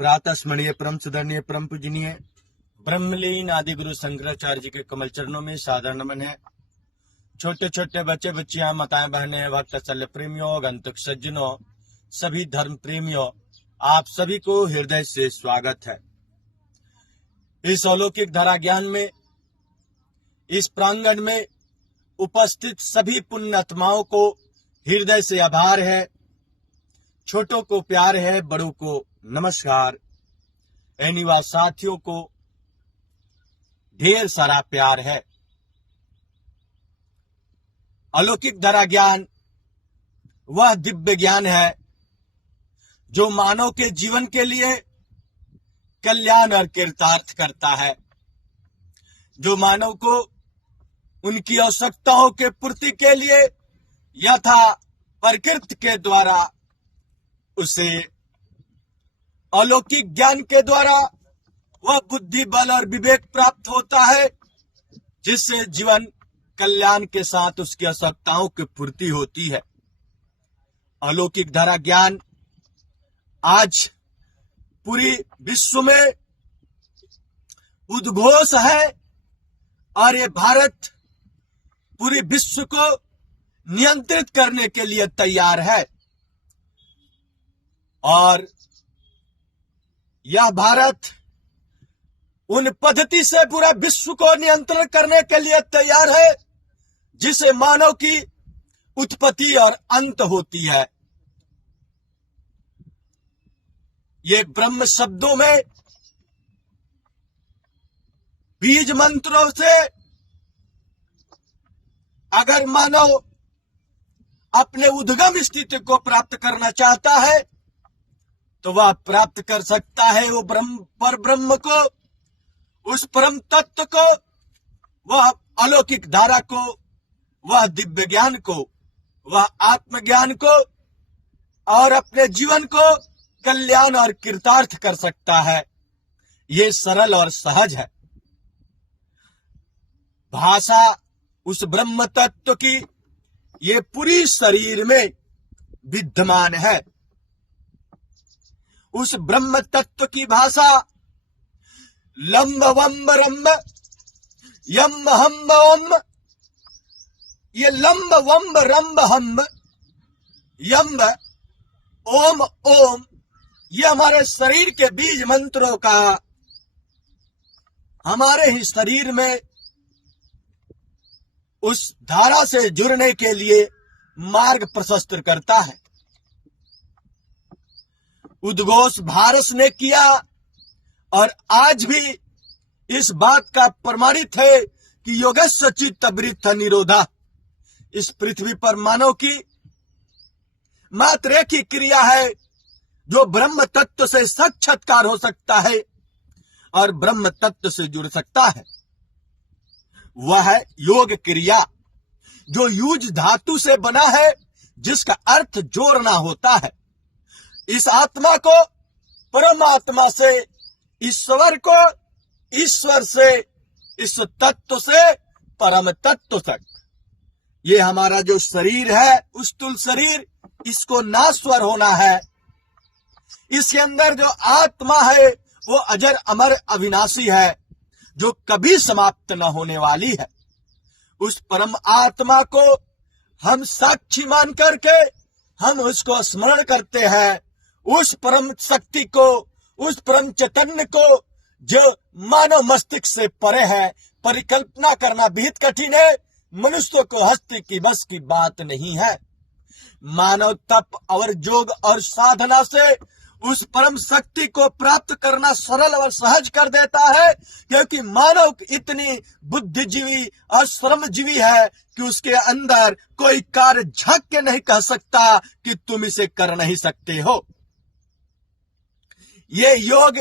प्रातः स्मरणीय परम सुधरणीय परम पूजनीय ब्रह्मलीन आदि गुरु शंकराचार्य जी के कमल चरणों में सादर नमन है। छोटे छोटे बच्चे बच्चियां माताएं बहनें भक्त शल्य प्रेमियों गंतुक सज्जनों सभी धर्म प्रेमियों, आप सभी को हृदय से स्वागत है। इस अलौकिक धारा ज्ञान में, इस प्रांगण में उपस्थित सभी पुण्य आत्माओं को हृदय से आभार है। छोटों को प्यार है, बड़ों को नमस्कार, एनिवा साथियों को ढेर सारा प्यार है। अलौकिक धारा ज्ञान वह दिव्य ज्ञान है जो मानव के जीवन के लिए कल्याण और कृतार्थ करता है, जो मानव को उनकी आवश्यकताओं के पूर्ति के लिए यथा प्रकृति के द्वारा उसे अलौकिक ज्ञान के द्वारा वह बुद्धि बल और विवेक प्राप्त होता है, जिससे जीवन कल्याण के साथ उसकी आवश्यकताओं की पूर्ति होती है। अलौकिक धारा ज्ञान आज पूरी विश्व में उद्घोष है और ये भारत पूरी विश्व को नियंत्रित करने के लिए तैयार है। और यह भारत उन पद्धति से पूरा विश्व को नियंत्रण करने के लिए तैयार है जिसे मानव की उत्पत्ति और अंत होती है। ये ब्रह्म शब्दों में बीज मंत्रों से अगर मानव अपने उद्गम स्थिति को प्राप्त करना चाहता है तो वह प्राप्त कर सकता है। वो पर ब्रह्म को, उस परम तत्व को, वह अलौकिक धारा को, वह दिव्य ज्ञान को, वह आत्मज्ञान को और अपने जीवन को कल्याण और कृतार्थ कर सकता है। ये सरल और सहज है। भाषा उस ब्रह्म तत्व की ये पूरी शरीर में विद्यमान है। उस ब्रह्म तत्व की भाषा लंब वम्ब रम्ब यम हम ओम, ये लंब वम्ब रम्ब हम यम्ब ओम ओम, ये हमारे शरीर के बीज मंत्रों का हमारे ही शरीर में उस धारा से जुड़ने के लिए मार्ग प्रशस्त करता है। उद्घोष भारत ने किया और आज भी इस बात का प्रमाणित है कि योगस्य चित्तवृत्त निरोधा। इस पृथ्वी पर मानव की मात्र एक ही क्रिया है जो ब्रह्म तत्व से साक्षात्कार हो सकता है और ब्रह्म तत्व से जुड़ सकता है। वह है योग क्रिया, जो युज धातु से बना है, जिसका अर्थ जोड़ना होता है। इस आत्मा को परमात्मा से, ईश्वर को ईश्वर से, इस तत्व से परम तत्व तक। ये हमारा जो शरीर है, स्थूल शरीर, इसको नाश्वर होना है। इसके अंदर जो आत्मा है वो अजर अमर अविनाशी है, जो कभी समाप्त न होने वाली है। उस परम आत्मा को हम साक्षी मान करके हम उसको स्मरण करते हैं। उस परम शक्ति को, उस परम चैतन्य को, जो मानव मस्तिष्क से परे है। परिकल्पना करना बेहद कठिन है, मनुष्य को हस्ती की बस की बात नहीं है। मानव तप और योग और साधना से उस परम शक्ति को प्राप्त करना सरल और सहज कर देता है, क्योंकि मानव इतनी बुद्धिजीवी और श्रमजीवी है कि उसके अंदर कोई कार्य झक के नहीं कह सकता कि तुम इसे कर नहीं सकते हो। ये योग,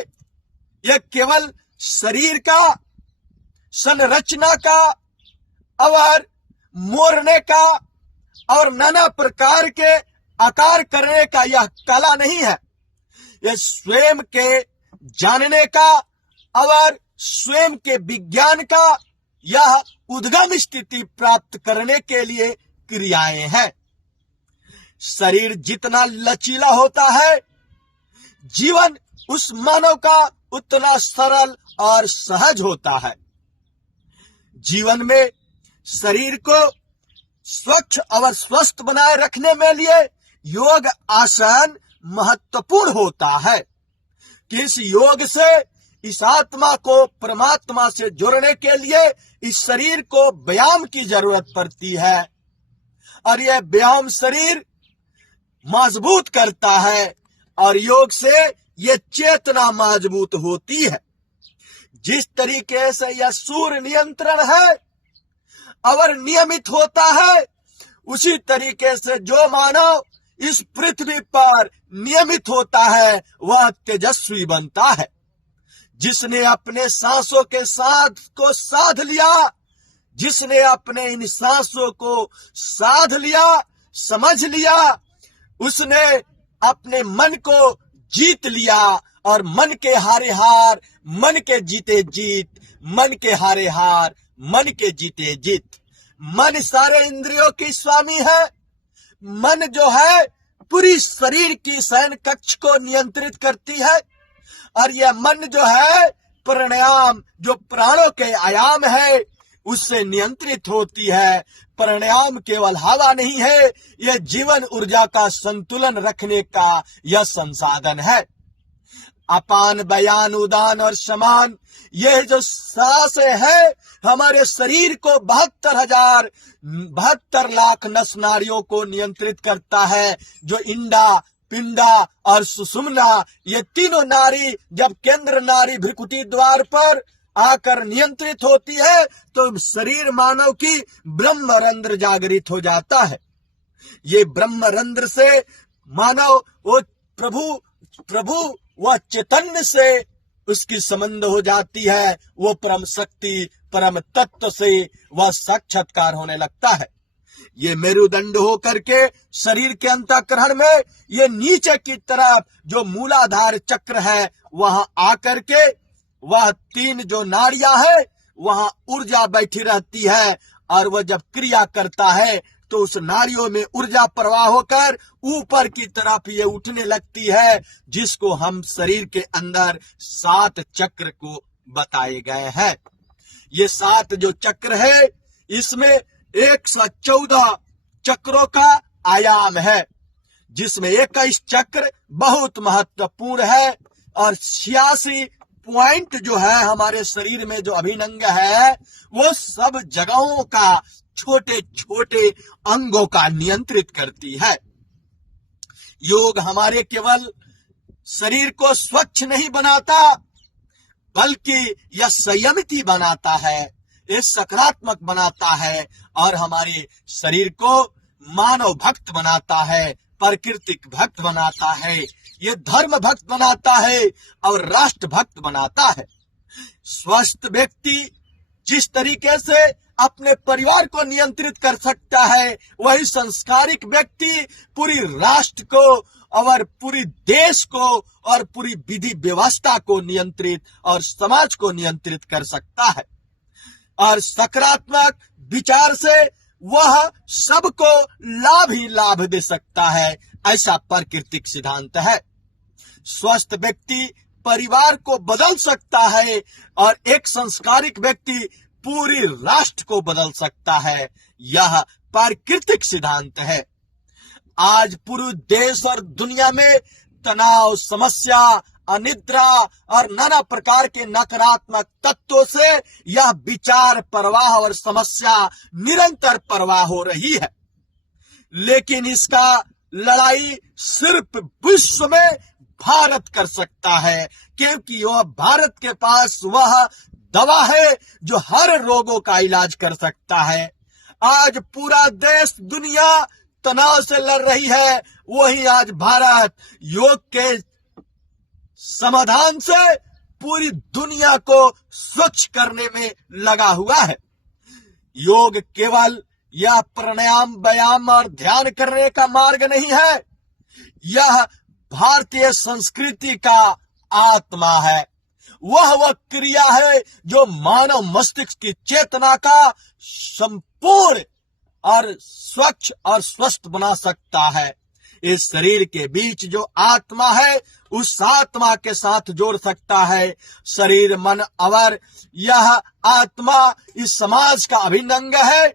यह केवल शरीर का संरचना का और मोड़ने का और नाना प्रकार के आकार करने का यह कला नहीं है। यह स्वयं के जानने का और स्वयं के विज्ञान का यह उद्गम स्थिति प्राप्त करने के लिए क्रियाएं हैं। शरीर जितना लचीला होता है, जीवन उस मानव का उतना सरल और सहज होता है। जीवन में शरीर को स्वच्छ और स्वस्थ बनाए रखने में लिए योग आसन महत्वपूर्ण होता है कि इस योग से इस आत्मा को परमात्मा से जोड़ने के लिए इस शरीर को व्यायाम की जरूरत पड़ती है और यह व्यायाम शरीर मजबूत करता है और योग से यह चेतना मजबूत होती है। जिस तरीके से यह सूर्य नियंत्रण है और नियमित होता है, उसी तरीके से जो मानव इस पृथ्वी पर नियमित होता है वह तेजस्वी बनता है। जिसने अपने सांसों के साथ को साध लिया, जिसने अपने इन सांसों को साध लिया, समझ लिया, उसने अपने मन को जीत लिया और मन के हारे हार, मन के जीते जीत, मन के हारे हार, मन के जीते जीत। मन सारे इंद्रियों की स्वामी है। मन जो है पूरी शरीर की शयन कक्ष को नियंत्रित करती है और यह मन जो है प्राणायाम, जो प्राणों के आयाम है, उससे नियंत्रित होती है। प्राणायाम केवल हवा नहीं है, यह जीवन ऊर्जा का संतुलन रखने का यह संसाधन है। अपान, व्यान, उदान और समान, यह जो सांसें है हमारे शरीर को 72 लाख नस नाड़ियों को नियंत्रित करता है। जो इंडा, पिंडा और सुषुम्ना, ये तीनों नाड़ी जब केंद्र नाड़ी भ्रुकुटी द्वार पर आकर नियंत्रित होती है तो शरीर मानव की ब्रह्मरंध्र जागृत हो जाता है। ये ब्रह्मरंध्र से मानव वो प्रभु वह चैतन्य से उसकी संबंध हो जाती है। वो परम शक्ति, परम तत्व से वह साक्षात्कार होने लगता है। ये मेरुदंड होकर के शरीर के अंतःकरण में ये नीचे की तरफ जो मूलाधार चक्र है वहां आकर के वह 3 जो नाड़ियां है वहां ऊर्जा बैठी रहती है और वह जब क्रिया करता है तो उस नाड़ियों में ऊर्जा प्रवाह होकर ऊपर की तरफ ये उठने लगती है, जिसको हम शरीर के अंदर 7 चक्र को बताए गए हैं। ये 7 जो चक्र है इसमें 114 चक्रों का आयाम है, जिसमें 21 चक्र बहुत महत्वपूर्ण है और 86 पॉइंट जो है हमारे शरीर में जो अभिनंग है वो सब जगहों का छोटे छोटे अंगों का नियंत्रित करती है। योग हमारे केवल शरीर को स्वच्छ नहीं बनाता बल्कि यह संयमित बनाता है, ये सकारात्मक बनाता है और हमारे शरीर को मानव भक्त बनाता है, प्राकृतिक भक्त बनाता है, ये धर्म भक्त बनाता है और राष्ट्र भक्त बनाता है। स्वस्थ व्यक्ति जिस तरीके से अपने परिवार को नियंत्रित कर सकता है, वही संस्कारिक व्यक्ति पूरी राष्ट्र को और पूरी देश को और पूरी विधि व्यवस्था को नियंत्रित और समाज को नियंत्रित कर सकता है। और सकारात्मक विचार से वह सबको लाभ ही लाभ दे सकता है, ऐसा प्राकृतिक सिद्धांत है। स्वस्थ व्यक्ति परिवार को बदल सकता है और एक संस्कारिक व्यक्ति पूरी राष्ट्र को बदल सकता है, यह प्राकृतिक सिद्धांत है। आज पूरे देश और दुनिया में तनाव, समस्या, अनिद्रा और नाना प्रकार के नकारात्मक तत्वों से यह विचार प्रवाह और समस्या निरंतर प्रवाह हो रही है। लेकिन इसका लड़ाई सिर्फ विश्व में भारत कर सकता है, क्योंकि वह भारत के पास वह दवा है जो हर रोगों का इलाज कर सकता है। आज पूरा देश, दुनिया तनाव से लड़ रही है, वही आज भारत योग के समाधान से पूरी दुनिया को स्वच्छ करने में लगा हुआ है। योग केवल यह प्राणायाम, व्यायाम और ध्यान करने का मार्ग नहीं है, यह भारतीय संस्कृति का आत्मा है। वह क्रिया है जो मानव मस्तिष्क की चेतना का संपूर्ण और स्वच्छ और स्वस्थ बना सकता है। इस शरीर के बीच जो आत्मा है उस आत्मा के साथ जोड़ सकता है। शरीर मन और यह आत्मा इस समाज का अभिन्न अंग है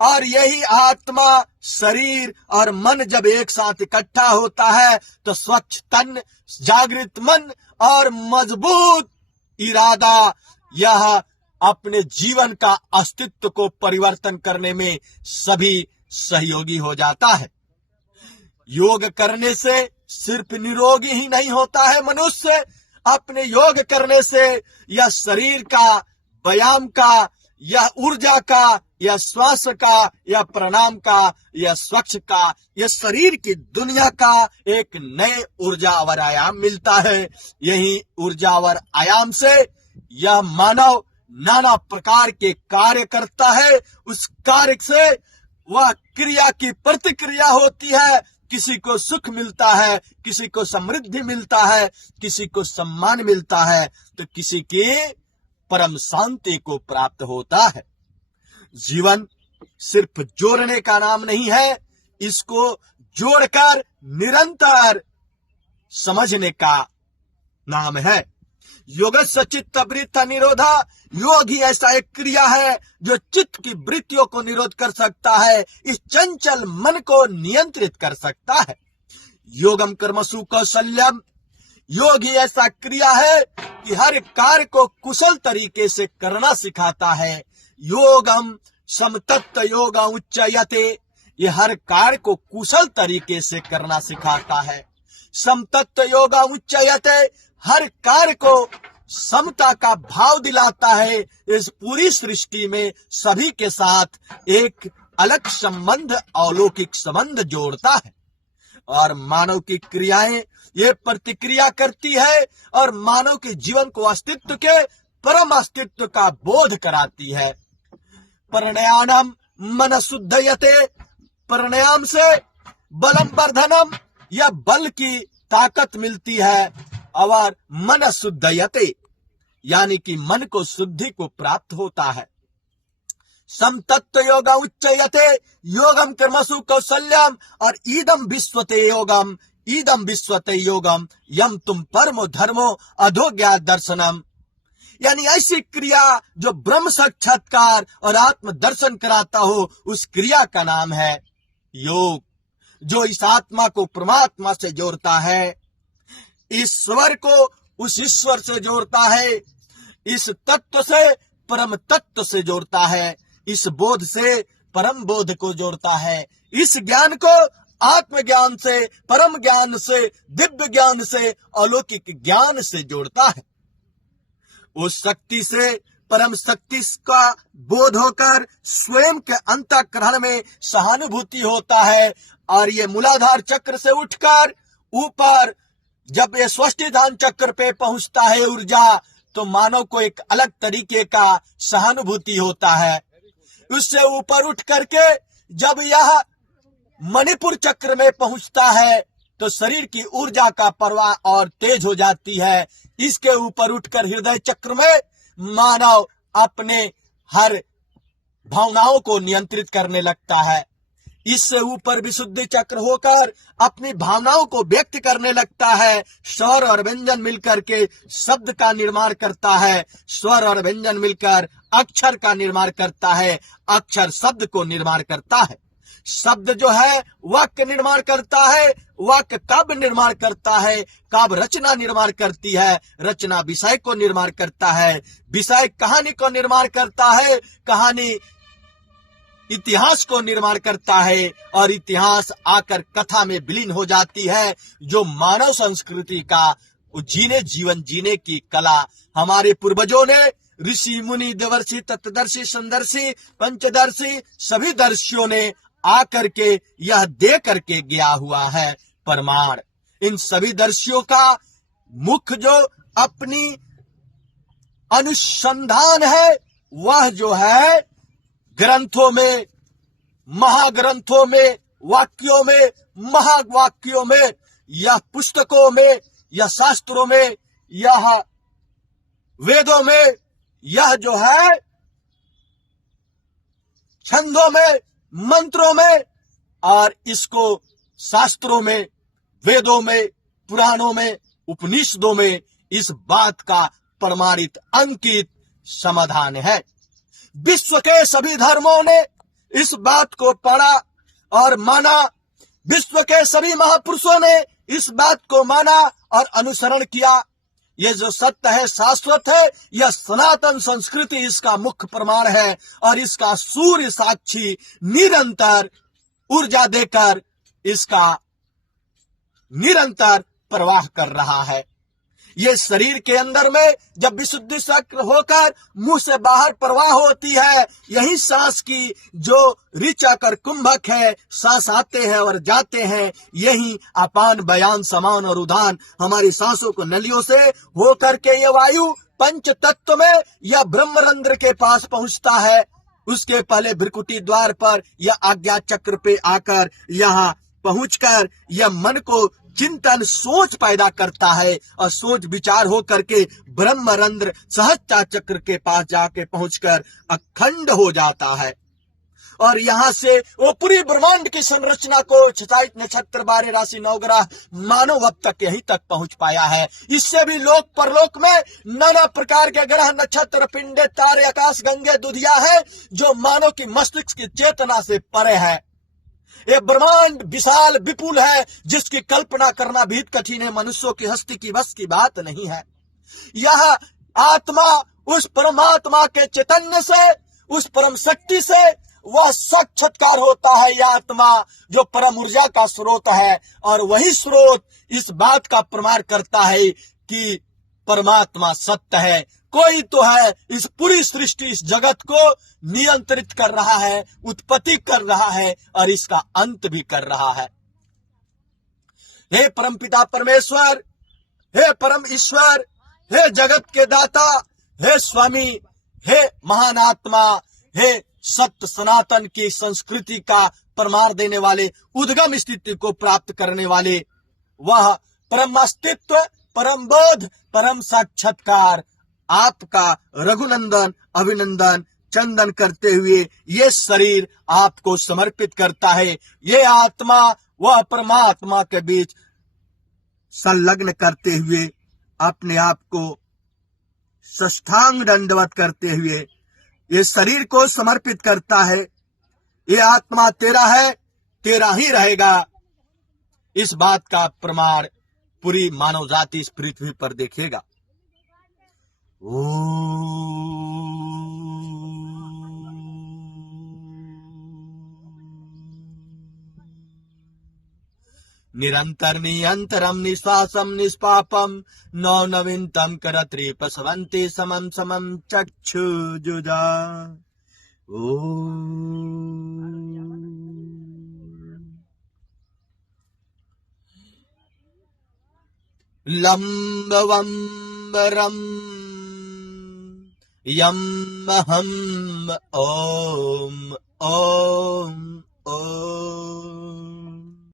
और यही आत्मा शरीर और मन जब एक साथ इकट्ठा होता है तो स्वच्छ तन, जागृत मन और मजबूत इरादा यह अपने जीवन का अस्तित्व को परिवर्तन करने में सभी सहयोगी हो जाता है। योग करने से सिर्फ निरोगी ही नहीं होता है मनुष्य, अपने योग करने से या शरीर का, व्यायाम का, या ऊर्जा का, या श्वास का, या प्राणायाम का, या स्वच्छ का, या शरीर की दुनिया का एक नए ऊर्जा और आयाम मिलता है। यही ऊर्जा और आयाम से यह मानव नाना प्रकार के कार्य करता है। उस कार्य से वह क्रिया की प्रतिक्रिया होती है। किसी को सुख मिलता है, किसी को समृद्धि मिलता है, किसी को सम्मान मिलता है, तो किसी की परम शांति को प्राप्त होता है। जीवन सिर्फ जोड़ने का नाम नहीं है, इसको जोड़कर निरंतर समझने का नाम है। योगस्य चित्त वृत्ति निरोधा, योग ही ऐसा एक क्रिया है जो चित्त की वृत्तियों को निरोध कर सकता है, इस चंचल मन को नियंत्रित कर सकता है। योगम कर्मसु कौशल्यम, योग ही ऐसा क्रिया है कि हर कार्य को कुशल तरीके से करना सिखाता है। योगम समतत्व योगा उच्चयते, ये हर कार्य को कुशल तरीके से करना सिखाता है। समतत्व योगा उच्चयते, हर कार्य को समता का भाव दिलाता है। इस पूरी सृष्टि में सभी के साथ एक अलग संबंध, अलौकिक संबंध जोड़ता है और मानव की क्रियाएं ये प्रतिक्रिया करती है और मानव के जीवन को अस्तित्व के परम अस्तित्व का बोध कराती है। प्राणायाम मन शुद्धयते, प्राणायाम से बलम वर्धनम, यह बल की ताकत मिलती है और मन शुद्धयते यानी कि मन को शुद्धि को प्राप्त होता है। समतत्व योगा उच्चयते, योगम कर्मसु कौशल्यम, और ईदम विश्वते योगम, ईदम विश्वते योगम यम तुम परमो धर्मो अधोज्ञात दर्शनम, यानी ऐसी क्रिया जो ब्रह्म साक्षात्कार और आत्म दर्शन कराता हो, उस क्रिया का नाम है योग, जो इस आत्मा को परमात्मा से जोड़ता है, ईश्वर को उस ईश्वर से जोड़ता है, इस तत्व से परम तत्व से जोड़ता है, इस बोध से परम बोध को जोड़ता है, इस ज्ञान को आत्मज्ञान से, परम ज्ञान से, दिव्य ज्ञान से, अलौकिक ज्ञान से जोड़ता है। उस शक्ति से, परम शक्ति का बोध होकर स्वयं के अंतःकरण में सहानुभूति होता है और ये मूलाधार चक्र से उठकर ऊपर जब ये स्वस्तिधान चक्र पे पहुंचता है ऊर्जा, तो मानव को एक अलग तरीके का सहानुभूति होता है। उससे ऊपर उठ करके जब यह मणिपुर चक्र में पहुंचता है तो शरीर की ऊर्जा का प्रवाह और तेज हो जाती है। इसके ऊपर उठकर हृदय चक्र में मानव अपने हर भावनाओं को नियंत्रित करने लगता है। इससे ऊपर विशुद्धि चक्र होकर अपनी भावनाओं को व्यक्त करने लगता है। स्वर और व्यंजन मिलकर के शब्द का निर्माण करता है, स्वर और व्यंजन मिलकर अक्षर का निर्माण करता है, अक्षर शब्द को निर्माण करता है, शब्द जो है वाक्य निर्माण करता है, वाक्य काव्य निर्माण करता है, काव्य रचना निर्माण करती है, रचना विषय को निर्माण करता है, विषय कहानी को निर्माण करता है, कहानी इतिहास को निर्माण करता है और इतिहास आकर कथा में विलीन हो जाती है। जो मानव संस्कृति का जीवन जीने की कला हमारे पूर्वजों ने, ऋषि मुनि देवर्षि तत्वदर्शी संदर्शी पंचदर्शी सभी दर्शियों ने आकर के यह दे करके गया हुआ है प्रमाण। इन सभी दर्शियों का मुख्य जो अपनी अनुसंधान है वह जो है ग्रंथों में, महाग्रंथों में, वाक्यों में, महावाक्यों में, या पुस्तकों में, या शास्त्रों में, यह वेदों में, यह जो है छंदों में, मंत्रों में, और इसको शास्त्रों में, वेदों में, पुराणों में, उपनिषदों में इस बात का प्रमाणित अंकित समाधान है। विश्व के सभी धर्मों ने इस बात को पढ़ा और माना। विश्व के सभी महापुरुषों ने इस बात को माना और अनुसरण किया। ये जो सत्य है, शाश्वत है, यह सनातन संस्कृति इसका मुख्य प्रमाण है और इसका सूर्य साक्षी निरंतर ऊर्जा देकर इसका निरंतर प्रवाह कर रहा है। ये शरीर के अंदर में जब विशुद्धि चक्र होकर मुंह से बाहर प्रवाह होती है, यही सांस की जो ऋचा कर कुंभक है, सांस आते हैं और जाते हैं, यही अपान बयान समान और उदान हमारी सांसों को नलियों से हो करके ये वायु पंच तत्व में या ब्रह्मरंध्र के पास पहुंचता है। उसके पहले भ्रिकुटी द्वार पर या आज्ञा चक्र पे आकर यहाँ पहुंचकर यह मन को चिंतन सोच पैदा करता है और सोच विचार हो करके ब्रह्मरंध्र सहजता चक्र के पास जाके पहुंचकर अखंड हो जाता है और यहाँ से वो पूरी ब्रह्मांड की संरचना को 26 नक्षत्र 12 राशि 9 ग्रह मानव अब तक यहीं तक पहुंच पाया है। इससे भी लोक परलोक में नाना प्रकार के ग्रह नक्षत्र पिंडे तारे आकाश गंगे दुधिया है जो मानव की मस्तिष्क की चेतना से परे है। ये ब्रह्मांड विशाल विपुल है जिसकी कल्पना करना भी कठिन है। मनुष्यों की हस्ती की बस की बात नहीं है। यह आत्मा उस परमात्मा के चैतन्य से, उस परम शक्ति से वह साक्षात्कार होता है। यह आत्मा जो परम ऊर्जा का स्रोत है और वही स्रोत इस बात का प्रमाण करता है कि परमात्मा सत्य है। कोई तो है इस पूरी सृष्टि, इस जगत को नियंत्रित कर रहा है, उत्पत्ति कर रहा है और इसका अंत भी कर रहा है। हे परमपिता परमेश्वर, हे परम ईश्वर, हे जगत के दाता, हे स्वामी, हे महान आत्मा, हे सत्य सनातन की संस्कृति का प्रमाण देने वाले, उद्गम स्थिति को प्राप्त करने वाले, वह परम अस्तित्व, परम बोध, परम साक्षात्कार आपका रघुनंदन अभिनंदन चंदन करते हुए ये शरीर आपको समर्पित करता है। ये आत्मा वह परमात्मा के बीच संलग्न करते हुए अपने आप को साष्टांग दंडवत करते हुए ये शरीर को समर्पित करता है। ये आत्मा तेरा है, तेरा ही रहेगा। इस बात का प्रमाण पूरी मानव जाति इस पृथ्वी पर देखेगा। निरंतर नियंतरम निश्वासम निष्पापम नौ नवीनतम करत्री पशवंती समम समम चक्षुजुजा। लंबवंबरम यम हम ओम ओम ओम।